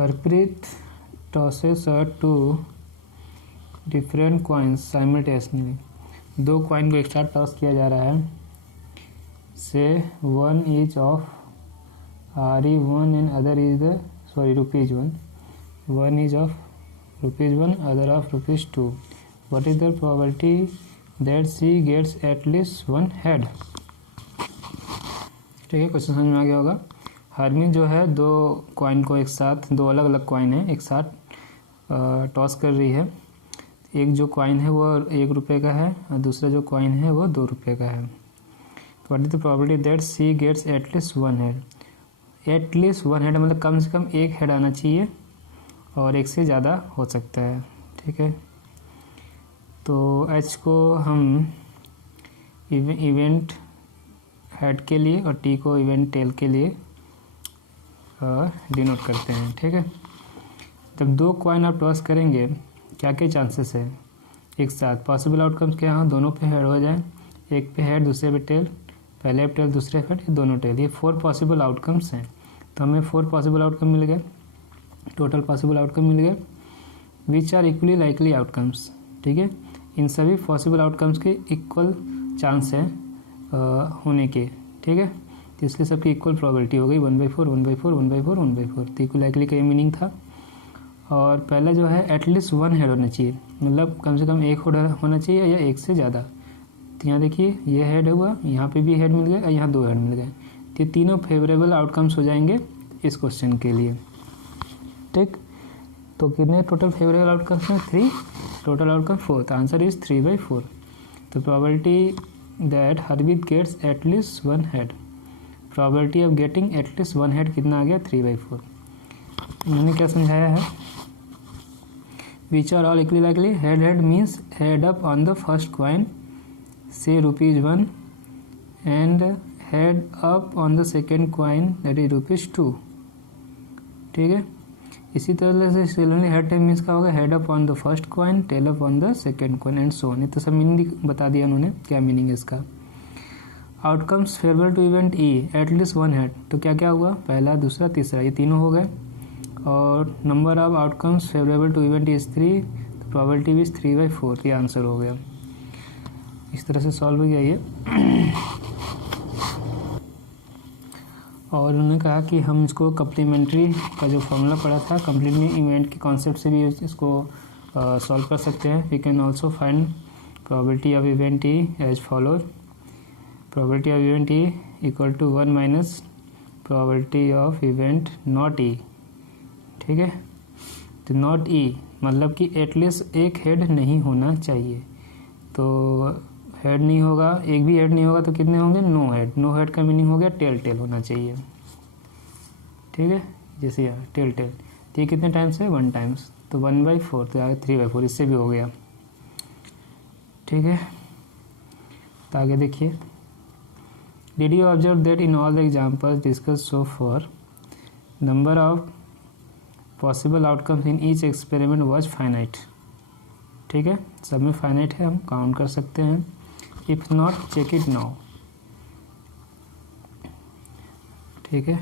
Harpreet tosses two different coins simultaneously. दो coin को एक साथ टॉस किया जा रहा है। Say one is of RE1 and other is the ₹1। One is of ₹1, other of ₹2। What is the probability that she gets at least one head. ठीक है, क्वेश्चन समझ में आ गया होगा। हरमीत जो है दो कॉइन को एक साथ, दो अलग अलग कॉइन है एक साथ टॉस कर रही है। एक जो कॉइन है वो ₹1 का है और दूसरा जो कॉइन है वो ₹2 का है। तो what is the probability that she gets at least one head. At least one head मतलब कम से कम एक हेड आना चाहिए और एक से ज़्यादा हो सकता है। ठीक है, तो H को हम इवेंट हेड के लिए और T को इवेंट टेल के लिए डिनोट करते हैं। ठीक है, जब दो कॉइन आप टॉस करेंगे क्या क्या चांसेस है एक साथ। पॉसिबल आउटकम्स क्या हैं, दोनों पे हेड हो जाए, एक पे हेड दूसरे पे टेल, पहले पे टेल दूसरे पे हेड, दोनों टेल। ये 4 पॉसिबल आउटकम्स हैं। तो हमें 4 पॉसिबल आउटकम मिल गए, टोटल पॉसिबल आउटकम मिल गए which are equally likely outcomes. ठीक है, इन सभी पॉसिबल आउटकम्स के इक्वल चांस है होने के। ठीक है, तो इसलिए सबकी इक्वल प्रोबेबिलिटी हो गई 1/4 1/4 1/4 1/4। तो इक्वल लाइकली का ये मीनिंग था। और पहला जो है एटलीस्ट वन हेड होना चाहिए, मतलब कम से कम एक होना चाहिए या एक से ज़्यादा। तो यहाँ देखिए ये हेड हुआ, यहाँ पे भी हेड मिल गया और यहाँ 2 हेड मिल गए। तो ये तीनों फेवरेबल आउटकम्स हो जाएंगे इस क्वेश्चन के लिए। ठीक, तो कितने टोटल फेवरेबल आउटकम्स हैं 3, टोटल आउटकम 4। तो आंसर इज 3/4। तो probability that Harmeet gets at least one head, probability of getting at least one head कितना आ गया 3/4। इन्होंने क्या समझाया है, which are all equally likely. Head head means head up on the first coin say ₹1 and head up on the second coin that is ₹2। ठीक है, इसी तरह से सिमिलरली हेड हेड मीन्स क्या होगा, head up on the first coin, tail up on the second coin and so on. तो सब meaning बता दिया उन्होंने, क्या मीनिंग है इसका। Outcomes favourable to event E at least one head. तो क्या क्या हुआ, पहला दूसरा तीसरा ये तीनों हो गए। और number of outcomes favourable to event is 3, तो प्रोबेबिलिटी भी 3/4। ये आंसर हो गया। इस तरह से सॉल्व हो गया ये। और उन्होंने कहा कि हम इसको कम्प्लीमेंट्री का जो फॉर्मूला पढ़ा था, कम्प्लीमेंट्री इवेंट के कॉन्सेप्ट से भी इसको सॉल्व कर सकते हैं। We can also find probability of event E as follows. Probability of event E equal to 1 minus probability of event not E। ठीक है, तो नॉट E मतलब कि एटलीस्ट एक हेड नहीं होना चाहिए। तो हेड नहीं होगा, एक भी हेड नहीं होगा तो कितने होंगे, नो हेड। नो हेड का मीनिंग हो गया टेल टेल होना चाहिए। ठीक है, जैसे यार टेल टेल, तो ये कितने टाइम्स है 1 टाइम्स, तो 1/4, तो आगे 3/4, इससे भी हो गया। ठीक है, तो आगे देखिए, did you observe that in all the examples discuss so for number of possible outcomes in each experiment was finite. ठीक है, सब में फाइनाइट है, हम काउंट कर सकते हैं। If not check it now. ठीक है,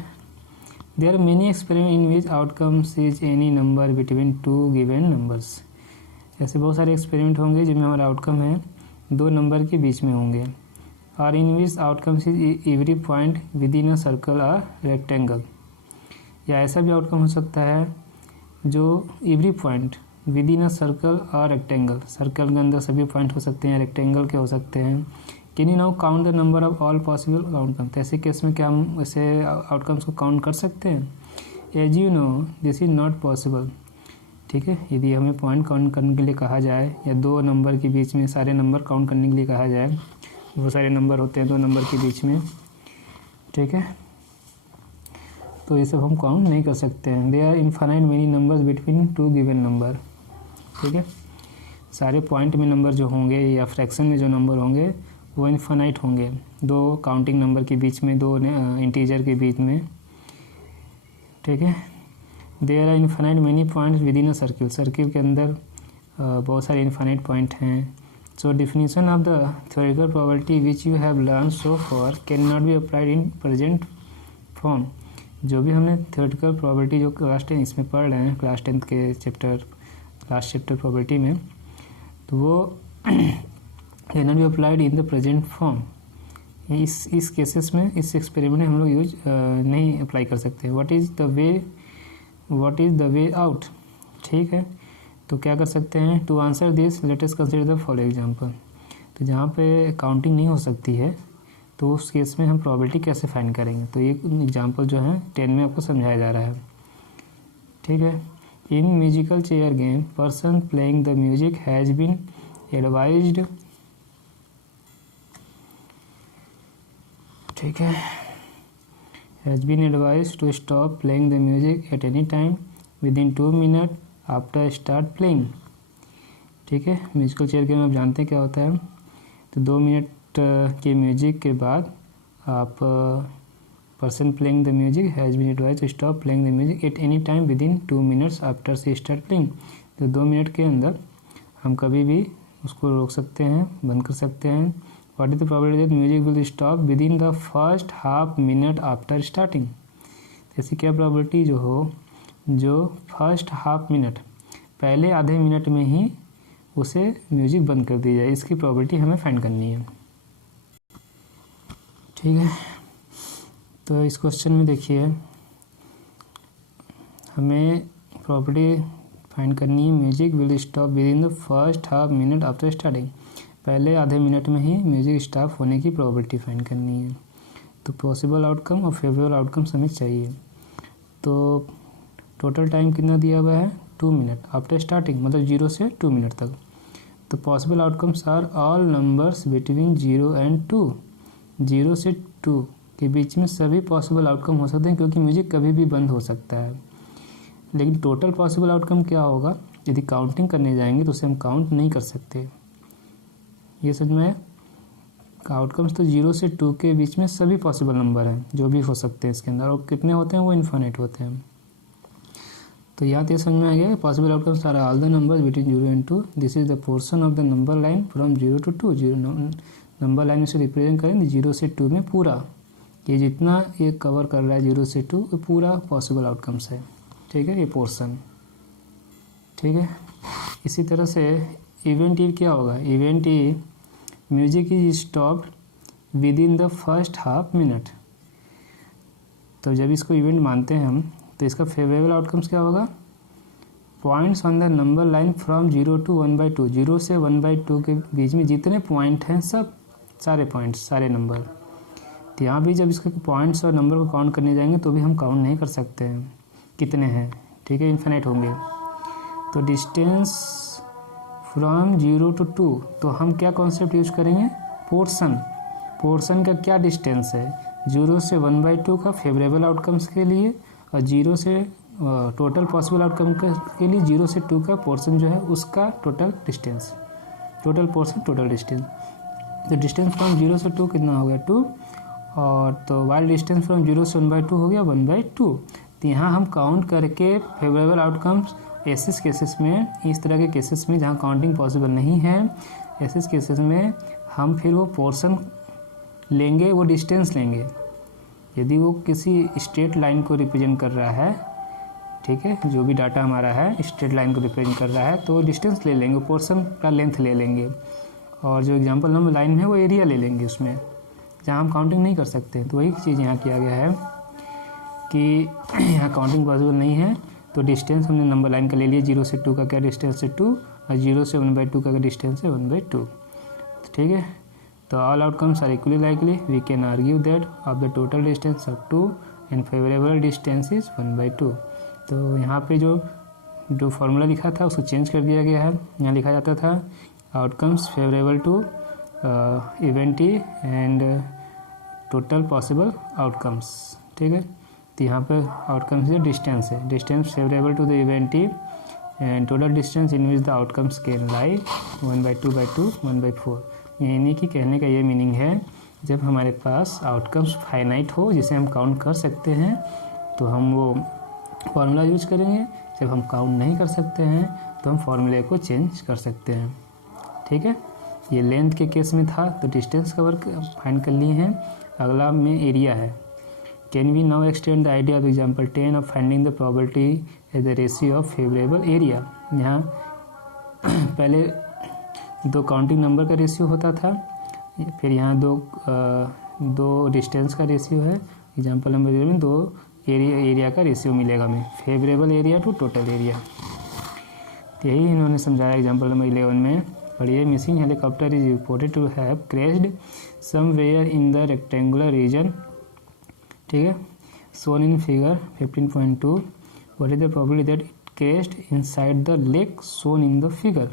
there are many experiment in which outcomes is any number between 2 given numbers. ऐसे बहुत सारे एक्सपेरिमेंट होंगे जिनमें हमारा आउटकम है 2 नंबर के बीच में होंगे। और in which outcomes is every point within a circle और रेक्टेंगल। या ऐसा भी आउटकम हो सकता है जो every point within a circle और रेक्टेंगल, सर्कल के अंदर सभी पॉइंट हो सकते हैं, रेक्टेंगल के हो सकते हैं। Can you now count the number of all possible outcome. तो ऐसे केस में क्या हम ऐसे आउटकम्स को काउंट कर सकते हैं। As you know this is not possible. ठीक है, यदि हमें पॉइंट काउंट करने के लिए कहा जाए या 2 नंबर के बीच में सारे नंबर काउंट करने के लिए कहा जाए, वो सारे नंबर होते हैं 2 नंबर के बीच में। ठीक है, तो ये सब हम काउंट नहीं कर सकते हैं। There are infinite many numbers between 2 given number. ठीक है, सारे पॉइंट में नंबर जो होंगे या फ्रैक्शन में जो नंबर होंगे वो इनफाइनाइट होंगे 2 काउंटिंग नंबर के बीच में, 2 इंटीजर के बीच में। ठीक है, there are infinite many points within a circle. Circle के अंदर बहुत सारे इनफाइनाइट पॉइंट हैं। So definition of the theoretical probability which you have learn so far cannot be applied in present form. जो भी हमने theoretical probability जो class 10 इसमें पढ़ रहे हैं, क्लास 10 के चैप्टर लास्ट चैप्टर प्रोबेबिलिटी में, तो वो can not be applied in the present form. इस केसेस में, इस एक्सपेरिमेंट में हम लोग यूज नहीं अप्लाई कर सकते। What is the way out, ठीक है। तो क्या कर सकते हैं, to answer this let us consider the following example. तो जहाँ पे काउंटिंग नहीं हो सकती है तो उस केस में हम प्रोबेबिलिटी कैसे फाइंड करेंगे, तो ये एग्जांपल जो है 10 में आपको समझाया जा रहा है, ठीक है। In musical chair game person playing the music has been advised, ठीक है, has been advised to stop playing the music at any time within 2 minute after start playing, ठीक है। म्यूजिकल चेयर गेम आप जानते हैं क्या होता है। तो 2 मिनट के म्यूजिक के बाद आप person playing the music has been advised to stop playing the music at any time within 2 minutes after से स्टार्ट प्लेइंग। तो 2 मिनट के अंदर हम कभी भी उसको रोक सकते हैं, बंद कर सकते हैं। What is the probability that music will stop within the first half minute after starting. ऐसी क्या प्रोबेबिलिटी जो फर्स्ट हाफ मिनट, पहले आधे मिनट में ही उसे म्यूजिक बंद कर दी जाए, इसकी प्रोबेबिलिटी हमें फाइंड करनी है, ठीक है। तो इस क्वेश्चन में देखिए हमें प्रॉपर्टी फाइंड करनी है, music will stop with in the first half minute after starting, पहले आधे मिनट में ही म्यूजिक स्टॉप होने की प्रोबेबिलिटी फाइंड करनी है। तो पॉसिबल आउटकम और फेवरेबल आउटकम हमें चाहिए। तो टोटल टाइम कितना दिया हुआ है, 2 मिनट आफ्टर स्टार्टिंग, मतलब 0 से 2 मिनट तक। तो possible outcomes are all numbers between 0 and 2, 0 से 2 के बीच में सभी पॉसिबल आउटकम हो सकते हैं, क्योंकि म्यूजिक कभी भी बंद हो सकता है। लेकिन टोटल पॉसिबल आउटकम क्या होगा, यदि काउंटिंग करने जाएंगे तो उसे हम काउंट नहीं कर सकते। ये समझ में, आउटकम्स तो 0 से 2 के बीच में सभी पॉसिबल नंबर हैं जो भी हो सकते हैं इसके अंदर, और कितने होते हैं वो इन्फिनिट होते हैं। तो यहाँ तो समझ में आ गया, possible outcomes are all the numbers between 0 and 2, this is the portion of the number line from 0 to 2। 0 number line से रिप्रेजेंट करें 0 से 2 में पूरा, ये जितना ये कवर कर रहा है 0 से 2 वो पूरा पॉसिबल आउटकम्स है, ठीक है, ये पोर्शन, ठीक है। इसी तरह से इवेंट ई क्या होगा, event E music is stopped with in the first half minute. तो जब इसको इवेंट मानते हैं हम, तो इसका फेवरेबल आउटकम्स क्या होगा, points on the number line from 0 to 1/2, 0 से 1/2 के बीच में जितने पॉइंट हैं सब सारे पॉइंट्स, सारे नंबर। तो यहाँ भी जब इसके पॉइंट्स और नंबर को काउंट करने जाएंगे तो भी हम काउंट नहीं कर सकते हैं कितने हैं, ठीक है, इन्फिनिट होंगे। तो डिस्टेंस फ्रॉम 0 to 2, तो हम क्या कॉन्सेप्ट यूज करेंगे, पोर्शन का क्या डिस्टेंस है, 0 से 1/2 का फेवरेबल आउटकम्स के लिए, और 0 से टोटल पॉसिबल आउटकम के लिए 0 से 2 का पोर्शन जो है उसका total distance, total portion total distance. तो डिस्टेंस फ्रॉम 0 से 2 कितना हो गया, 2, और तो वाइल डिस्टेंस फ्रॉम 0 से 1/2 हो गया 1/2। तो यहाँ हम काउंट करके फेवरेबल आउटकम्स ऐसे केसेस में, इस तरह के केसेस में जहाँ काउंटिंग पॉसिबल नहीं है, ऐसे केसेस में हम फिर वो पोर्शन लेंगे, वो डिस्टेंस लेंगे। यदि वो किसी स्ट्रेट लाइन को रिप्रेजेंट कर रहा है, ठीक है, जो भी डाटा हमारा है स्ट्रेट लाइन को रिप्रेजेंट कर रहा है, तो डिस्टेंस ले लेंगे, पोर्शन का लेंथ ले लेंगे, और जो एग्जांपल नंबर लाइन में है वो एरिया ले लेंगे उसमें, जहाँ हम काउंटिंग नहीं कर सकते। तो वही चीज़ यहाँ किया गया है कि यहाँ काउंटिंग पॉसिबल नहीं है, तो डिस्टेंस हमने नंबर लाइन का ले लिया, 0 से 2 का क्या डिस्टेंस है 2, और 0 से 1/2 का डिस्टेंस है 1/2, ठीक है। तो all outcomes are equally likely, we can argue that of the total distance of 2 and favourable distance is 1/2। तो यहाँ पे जो फार्मूला लिखा था उसको चेंज कर दिया गया है। यहाँ लिखा जाता था outcomes favourable to event E and total possible outcomes, ठीक है। तो यहाँ पर आउटकम्स जो डिस्टेंस है, distance favourable to the event E and total distance in which the outcomes can lie 1/2/2 1/4। यानी कि कहने का ये मीनिंग है, जब हमारे पास आउटकम्स फाइनाइट हो जिसे हम काउंट कर सकते हैं तो हम वो फार्मूला यूज करेंगे, जब हम काउंट नहीं कर सकते हैं तो हम फार्मूले को चेंज कर सकते हैं, ठीक है। ये लेंथ के केस में था, तो डिस्टेंस कवर फाइंड कर लिए हैं। अगला में एरिया है, can we now extend the idea of example 10 of finding the probability as the ratio of favourable area. यहाँ पहले 2 काउंटिंग नंबर का रेशियो होता था, फिर यहाँ दो डिस्टेंस का रेशियो है। एग्जाम्पल नंबर 11 में 2 एरिया का रेशियो मिलेगा हमें, favourable area to total area. यही इन्होंने समझाया एग्जाम्पल नंबर 11 में। पढ़िए, missing helicopter is reported to have crashed somewhere in the rectangular region, ठीक है, shown in figure 15.2। What is the probability that it crashed inside the lake shown in the figure.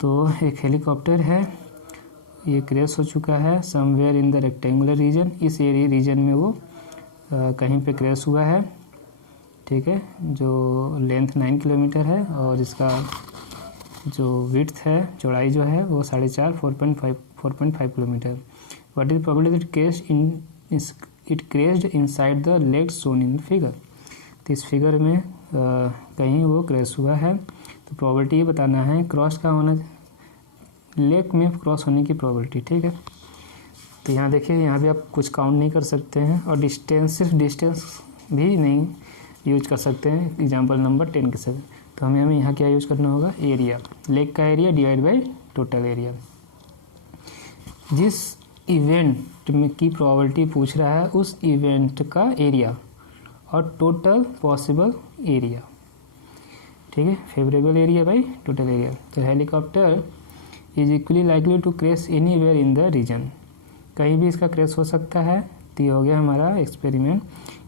तो एक helicopter है, ये crash हो चुका है somewhere in the rectangular region, इस एरिया रीजन में वो कहीं पे क्रैश हुआ है, ठीक है, जो लेंथ 9 किलोमीटर है और इसका जो विड्थ है, चौड़ाई जो है वो 4.5 kilometre. What is probability it crashed inside the lake shown in figure. तो इस फिगर में कहीं वो क्रैश हुआ है, तो प्रोबेबिलिटी ये बताना है क्रॉस का होना, लेक में क्रॉस होने की प्रोबेबिलिटी, ठीक है। तो यहाँ देखिए, यहाँ भी आप कुछ काउंट नहीं कर सकते हैं और सिर्फ डिस्टेंस भी नहीं यूज कर सकते हैं एग्जाम्पल नंबर 10 के साथ। तो हमें यहाँ क्या यूज करना होगा, एरिया, लेक का area divide by total area. जिस इवेंट में की प्रोबेबिलिटी पूछ रहा है उस इवेंट का एरिया और टोटल पॉसिबल एरिया, ठीक है, favourable area by total area. तो helicopter is equally likely to crash anywhere in the region, कहीं भी इसका क्रैश हो सकता है। तो ये हो गया हमारा experiment.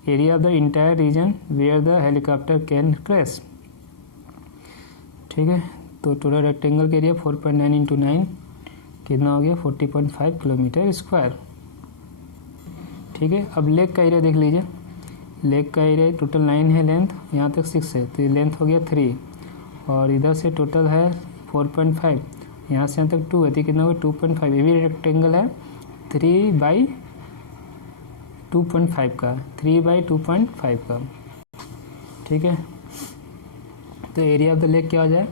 Area of the entire region where the helicopter can crash, ठीक है। तो टोटल रेक्टेंगल का एरिया 4.9 इंटू 9 कितना हो गया, 40.5 किलोमीटर स्क्वायर, ठीक है। अब लेक का एरिया देख लीजिए, लेक का एरिया टोटल 9 है, लेंथ यहाँ तक 6 है, तो ये लेंथ हो गया 3 और इधर से टोटल है 4.5, यहाँ से यहाँ तक 2 है, तो कितना हो गया 2.5। ये भी रेक्टेंगल है 3/2.5 का, 3/2.5 का, ठीक है। तो एरिया ऑफ द लेक क्या हो जाए,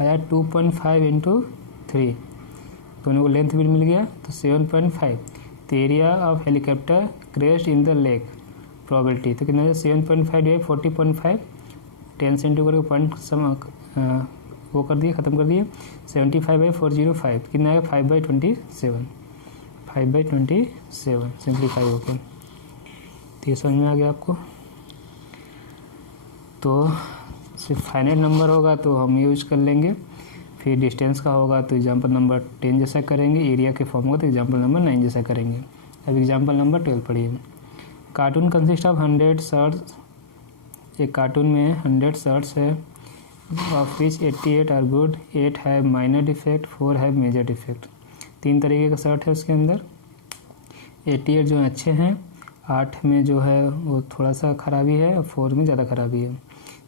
आया 2.5 इंटू 3, दोनों को लेंथ भी मिल गया तो 7.5। तो area of helicopter crashed in the lake probability तो कितना है 7.5 डिवाइड 40.5, 10 से इंटू करके पॉइंट वो कर दिए, ख़त्म कर दिए। 75/405 कितना आएगा 5/27, 5/27 सिंप्लीफाई हो गया। तो ये समझ में आ गया आपको। तो सिर्फ फाइनाइट नंबर होगा तो हम यूज कर लेंगे, फिर डिस्टेंस का होगा तो एग्जाम्पल नंबर 10 जैसा करेंगे, एरिया के फॉर्म होगा तो एग्जाम्पल नंबर 9 जैसा करेंगे। अब एग्जाम्पल नंबर 12 पढ़िए। कार्टून कंसिस्ट ऑफ 100 शर्ट्स, एक कार्टून में 100 शर्ट्स है, of which 88 are good, 8 have minor defect, 4 have major defect. 3 तरीके का शर्ट है उसके अंदर, 88 जो अच्छे हैं, 8 में जो है वो थोड़ा सा खराबी है और 4 में ज़्यादा खराबी है।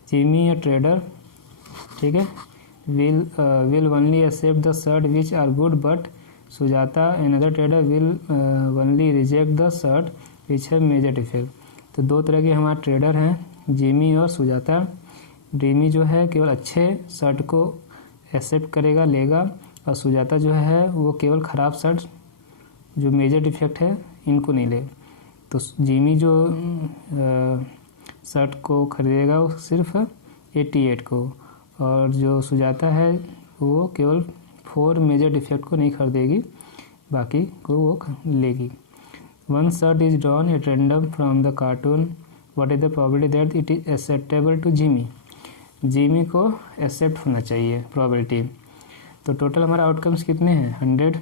जिमी या ट्रेडर, ठीक है, will only accept the shirt which are good, but Sujata another trader will only reject the shirt which have major defect। तो 2 तरह के हमारे ट्रेडर हैं, जिमी और सुजाता। जिमी जो है केवल अच्छे शर्ट को एक्सेप्ट करेगा, लेगा, और सुजाता जो है वो केवल ख़राब शर्ट जो मेजर डिफेक्ट है इनको नहीं ले। तो जिमी जो शर्ट को खरीदेगा वो सिर्फ 88 को, और जो सुजाता है वो केवल 4 मेजर डिफेक्ट को नहीं खरीदेगी, बाकी को वो लेगी। One shirt is drawn at random from the carton, what is the probability that it is acceptable to Jimmy. Jimmy को एक्सेप्ट होना चाहिए प्रोबेबिलिटी। तो टोटल हमारा आउटकम्स कितने हैं 100।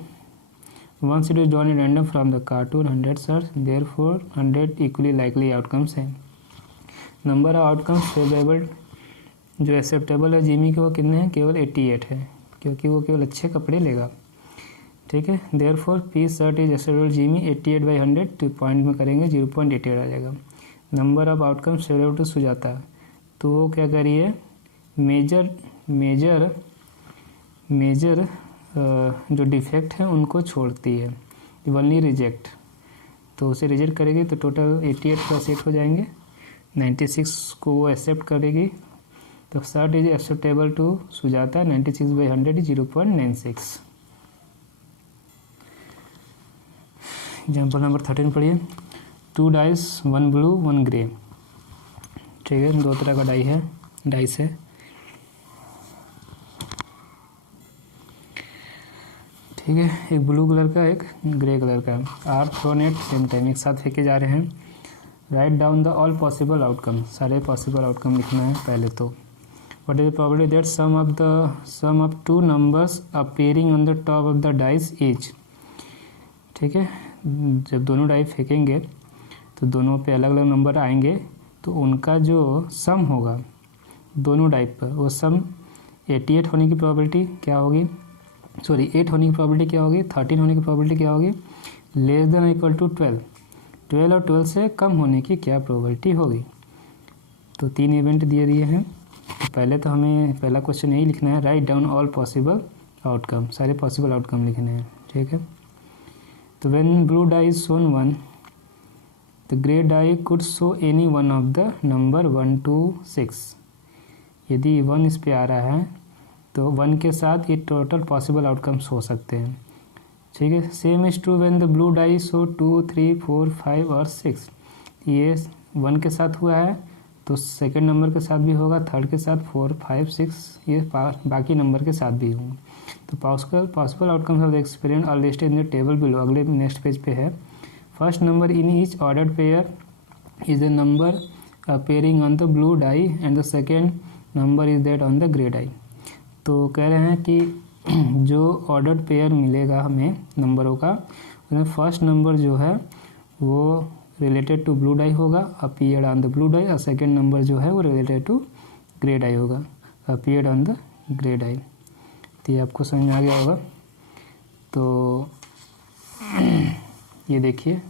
One shirt is drawn at random from the cartoon 100 shirts, therefore 100 equally likely outcomes हैं। Number of outcomes favourable जो acceptable है जिमी के वो कितने हैं, केवल 88 है, क्योंकि वो केवल अच्छे कपड़े लेगा, ठीक है। Therefore P shirt is acceptable Jimmy 88/100, तो पॉइंट में करेंगे 0.88 आ जाएगा। Number of outcomes favourable to Sujata, तो वो क्या करिए, मेजर जो डिफेक्ट है उनको छोड़ती है, ओनली रिजेक्ट, तो उसे रिजेक्ट करेगी तो टोटल 88 का सेट हो जाएंगे, 96 को वो एक्सेप्ट करेगी। तो shirt is acceptable to Sujata 96/100 is 0.96। Example number 13 पढ़िए। 2 डाइस, 1 ब्लू 1 ग्रे। ठीक है, 2 तरह का डाइस है। ठीक है, एक ब्लू कलर का एक ग्रे कलर का are thrown at same time, एक साथ फेंके जा रहे हैं। Right down the all possible outcome, सारे पॉसिबल आउटकम लिखना है पहले तो। What is the probability that sum of 2 numbers appearing on the top of the dice is. ठीक है, जब दोनों डाई फेंकेंगे तो दोनों पे अलग अलग नंबर आएंगे, तो उनका जो सम होगा दोनों डाई पर, वो सम 88 होने की प्रोबेबिलिटी क्या होगी, 8 होने की प्रोबेबिलिटी क्या होगी, 13 होने की प्रोबेबिलिटी क्या होगी, लेस देन इक्वल टू 12 और 12 से कम होने की क्या प्रोबेबिलिटी होगी। तो 3 इवेंट दिए हैं। तो पहले तो हमें पहला क्वेश्चन यही लिखना है, right down all possible outcome, सारे पॉसिबल आउटकम लिखने हैं। ठीक है, तो when blue die is shown 1, the grey die could show any one of the number 1 to 6। यदि 1 इस पे आ रहा है तो 1 के साथ ये टोटल पॉसिबल आउटकम्स हो सकते हैं। ठीक है, same is true when the blue die show 2, 3, 4, 5 और 6। ये 1 के साथ हुआ है तो सेकंड नंबर के साथ भी होगा, थर्ड के साथ 4, 5, 6, ये बाकी नंबर के साथ भी होंगे। तो possible outcomes of the experiment are listed in the table below. अगले नेक्स्ट पेज पे है। First number in each ordered pair is the number appearing on the blue die and the second number is that on the grey die. तो कह रहे हैं कि जो ordered pair मिलेगा हमें नंबरों का, उसमें फर्स्ट नंबर जो है वो रिलेटेड टू ब्लू डाई होगा, appeared on the blue die, और सेकेंड नंबर जो है वो रिलेटेड टू ग्रे डाई होगा, appeared on the grey die. तो ये आपको समझ में आ गया होगा। तो ये देखिए,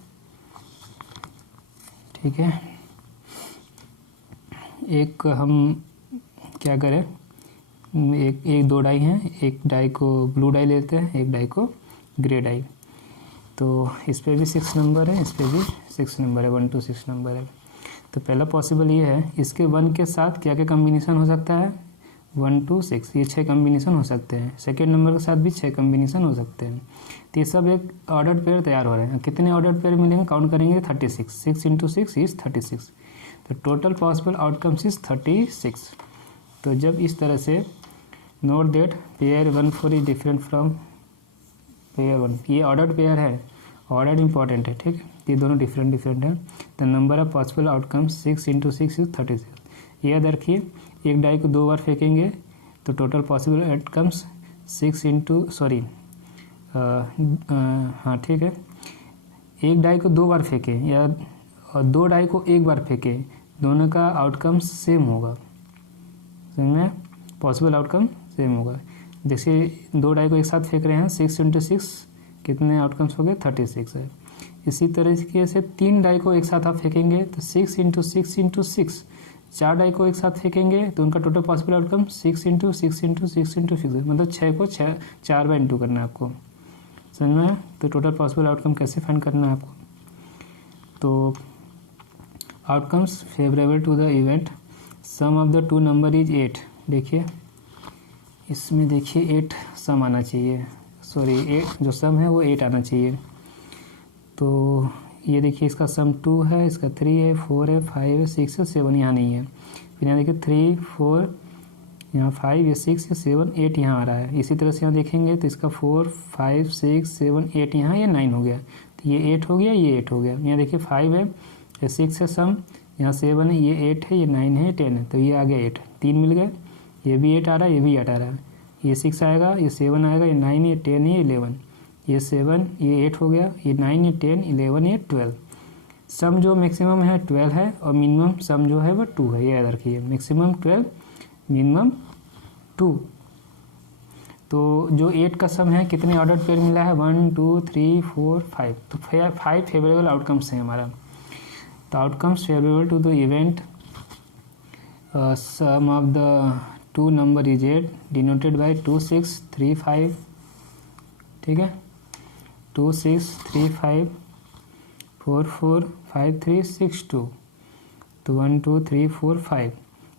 ठीक है, एक हम क्या करें, एक 2 डाई हैं, एक डाई को ब्लू डाई लेते हैं, एक डाई को ग्रे डाई। तो इस पे भी 6 नंबर है, इस पे भी 6 नंबर है, 1 to 6 नंबर है। तो पहला पॉसिबल ये है, इसके 1 के साथ क्या क्या कम्बिनेशन हो सकता है, 1 to 6, ये 6 कम्बिनेशन हो सकते हैं। सेकेंड नंबर के साथ भी 6 कम्बिनेशन हो सकते हैं। तो ये सब एक ऑर्डर्ड पेयर तैयार हो रहे हैं। कितने ऑर्डर्ड पेयर मिलेंगे, काउंट करेंगे 36, 6 into 6 इज 36। तो टोटल पॉसिबल आउटकम्स इज 36। तो जब इस तरह से note that pair 1 4 is different from pair 1, ये ऑर्डर्ड पेयर है, ऑर्डर इंपॉर्टेंट है। ठीक, ये दोनों डिफरेंट है। The number of possible outcomes 6 into 6 is 36। याद रखिए, एक डाई को 2 बार फेंकेंगे तो टोटल पॉसिबल आउटकम्स 6 into हाँ ठीक है, एक डाई को 2 बार फेंके या 2 डाई को 1 बार फेंके, दोनों का आउटकम्स सेम होगा। समझ में, पॉसिबल आउटकम सेम होगा। जैसे 2 डाई को एक साथ फेंक रहे हैं, 6 into 6 कितने आउटकम्स हो गए, 36 है। इसी तरीके से 3 डाई को एक साथ आप फेंकेंगे तो 6 into 6 into 6, 4 डाई को एक साथ फेंकेंगे तो उनका total possible outcome 6 into 6 into 6 into 6, मतलब 6 को 4 बार इंटू करना है आपको। समझ में? तो टोटल पॉसिबल आउटकम कैसे फाइंड करना है आपको। तो outcomes favourable to the event, sum of the 2 number is 8। देखिए इसमें, देखिए 8 सम आना चाहिए, 8 जो सम है वो 8 आना चाहिए। तो ये देखिए, इसका सम 2 है, इसका 3 है, 4 है, 5 है, 6 है, 7 यहाँ नहीं है। फिर यहाँ देखिए 3, 4, यहाँ 5, ये 6, ये 7, 8 यहाँ आ रहा है। इसी तरह से यहाँ देखेंगे तो इसका 4, 5, 6, 7, 8 यहाँ, ये 9 हो गया। तो ये 8 हो गया, ये 8 हो गया। यहाँ देखिए 5 है, ये 6 है सम, यहाँ 7 है, ये 8 है, ये 9 है, ये 10 है, तो ये आ गया 8, 3 मिल गए। ये भी 8 आ रहा है, ये भी 8 आ रहा है। ये 6 आएगा, ये 7 आएगा, ये 9, ये 10 है, ये 11, ये 7, ये 8 हो गया, ये 9, ये 10, 11, ये 12। सम जो मैक्सिमम है 12 है और मिनिमम सम जो है वो 2 है। ये याद रखिए, मैक्सिमम 12, मिनिमम 2। तो जो 8 का सम है, कितने ऑर्डर पेयर मिला है, 1 2 3 4 5। तो 5 फेवरेबल आउटकम्स हैं हमारा। तो outcomes favourable to the event, sum of the 2 number is 8 denoted by 2 6 3 5। ठीक है, 2 6 3 5 4 4 5 3 6 2। तो 1 2 3 4 5।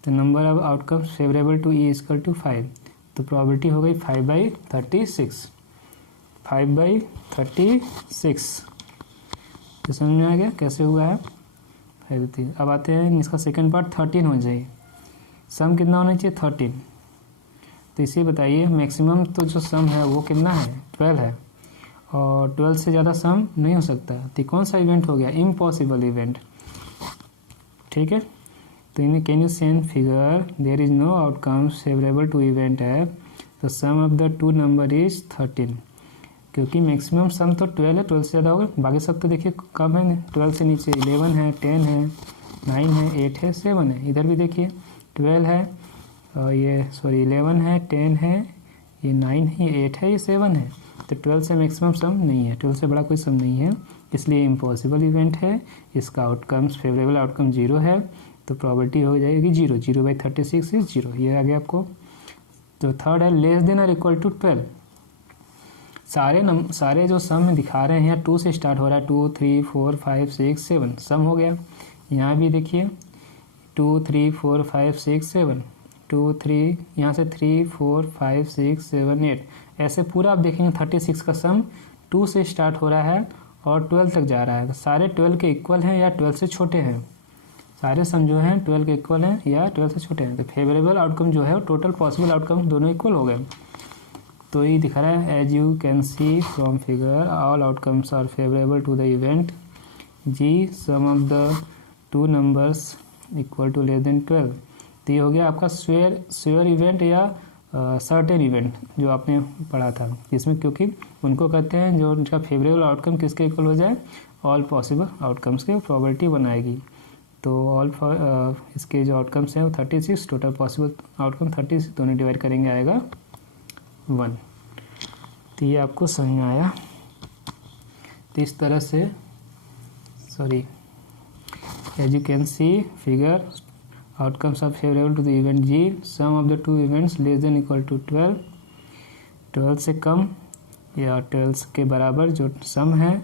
तो number of outcomes favourable to E equal to 5। तो प्रोबेबिलिटी हो गई 5/36, 5/36। तो समझ में आ गया कैसे हुआ है 5 अब आते हैं इसका सेकंड पार्ट 13 हो जाए। सम कितना होना चाहिए 13। तो इसे बताइए मैक्सिमम तो जो सम है वो कितना है 12 है और 12 से ज़्यादा सम नहीं हो सकता। तो कौन सा इवेंट हो गया इम्पॉसिबल इवेंट। ठीक है तो in can you send figure there is no outcomes favourable to event है तो sum of the two number is 13 क्योंकि मैक्सिमम सम तो 12 है 12 से ज़्यादा होगा बाकी सब तो देखिए कम है 12 से नीचे 11 है 10 है 9 है 8 है 7 है। इधर भी देखिए 12 है और ये 11 है 10 है ये 9 है ये 8 है ये 7 है। तो 12 से मैक्सिमम सम नहीं है 12 से बड़ा कोई सम नहीं है इसलिए इम्पॉसिबल इवेंट है। इसका आउटकम्स फेवरेबल आउटकम 0 है तो प्रॉबिलिटी हो जाएगी 0 0/36 इज 0 ये आ गया आपको। तो थर्ड है लेस देन और इक्वल टू 12। सारे जो सम दिखा रहे हैं 2 से स्टार्ट हो रहा है 2 3 4 5 6 7 सम हो गया। यहाँ भी देखिए 2 3 4 5 6 7 2 3 यहाँ से 3 4 5 6 7 8 ऐसे पूरा आप देखेंगे 36 का सम 2 से स्टार्ट हो रहा है और 12 तक जा रहा है। तो सारे 12 के इक्वल हैं या 12 से छोटे हैं। सारे सम जो हैं 12 के इक्वल हैं या 12 से छोटे हैं। तो फेवरेबल आउटकम जो है टोटल पॉसिबल आउटकम दोनों इक्वल हो गए। तो ये दिखा रहा है as you can see from figure all outcomes are favourable to the event G sum of the two numbers equal to less than 12। तो ये हो गया आपका श्योर इवेंट या सर्टेन इवेंट जो आपने पढ़ा था इसमें क्योंकि उनको कहते हैं जो उनका फेवरेबल आउटकम किसके इक्वल हो जाए ऑल पॉसिबल आउटकम्स के प्रोबेबिलिटी बनाएगी। तो ऑल इसके जो आउटकम्स हैं वो 36 टोटल पॉसिबल आउटकम 30 दोनों डिवाइड करेंगे आएगा 1। तो ये आपको समझ में आया। तो इस तरह से as you can see figure outcomes are favourable to the event G sum of the two events less than equal to 12 से कम या 12 के बराबर जो सम है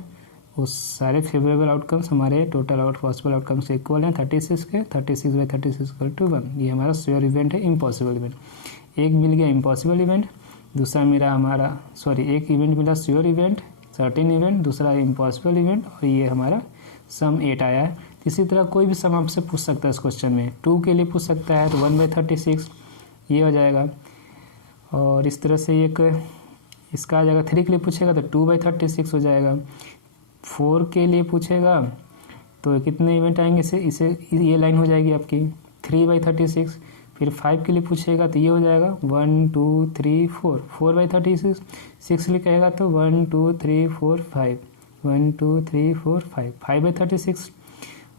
उस सारे फेवरेबल आउटकम्स हमारे टोटल पॉसिबल आउटकम्स इक्वल हैं 36 के 36/36 इक्वल टू 1। ये हमारा श्योर इवेंट है इम्पॉसिबल इवेंट। एक मिल गया इम्पॉसिबल इवेंट दूसरा मेरा एक इवेंट मिला श्योर इवेंट सर्टेन इवेंट दूसरा इम्पॉसिबल इवेंट और ये हमारा सम 8 आया है। इसी तरह कोई भी सम आपसे पूछ सकता है इस क्वेश्चन में 2 के लिए पूछ सकता है तो 1/36 ये हो जाएगा। और इस तरह से एक इसका आ जाएगा 3 के लिए पूछेगा तो 2/36 हो जाएगा। 4 के लिए पूछेगा तो कितने इवेंट आएंगे इसे ये लाइन हो जाएगी आपकी 3/36। फिर 5 के लिए पूछेगा तो ये हो जाएगा 1 2 3 4 4/36। 6 लिए कहेगा तो 1 2 3 4 5 1 2 3 4 5 5/36।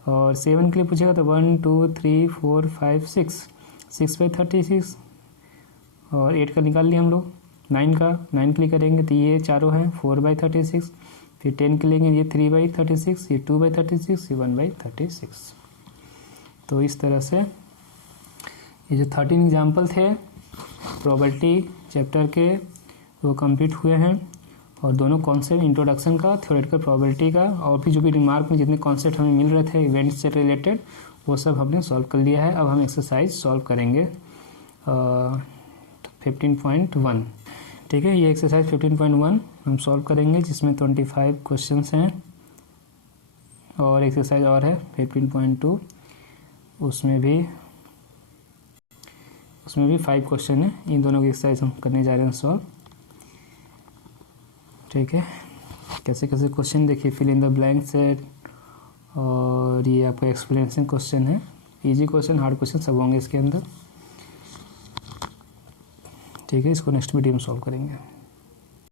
और 7 के लिए पूछेगा तो 1 2 3 4 5 6 6/36। और 8 का निकाल लिया हम लोग 9 के लिए करेंगे तो ये चारों हैं 4/36। फिर 10 के लेंगे ये 3/36 ये 2/36 ये 1/36। तो इस तरह से ये जो 13 एग्जाम्पल थे प्रोबेबिलिटी चैप्टर के वो कंप्लीट हुए हैं और दोनों कॉन्सेप्ट इंट्रोडक्शन का थ्योरेटिकल प्रोबेबिलिटी का और भी जो भी रिमार्क में जितने कॉन्सेप्ट हमें मिल रहे थे इवेंट से रिलेटेड वो सब हमने सॉल्व कर लिया है। अब हम एक्सरसाइज सॉल्व करेंगे 15.1। ठीक है ये एक्सरसाइज 15.1 हम सॉल्व करेंगे जिसमें 25 क्वेश्चंस हैं और एक्सरसाइज और है 15.2 उसमें भी 5 क्वेश्चन है। इन दोनों की एक्सरसाइज हम करने जा रहे हैं सॉल्व। ठीक है कैसे क्वेश्चन देखिए fill in the blank set और ये आपका एक्सप्लेनेशन क्वेश्चन है। इजी क्वेश्चन हार्ड क्वेश्चन सब होंगे इसके अंदर। ठीक है इसको नेक्स्ट वीडियो में सॉल्व करेंगे।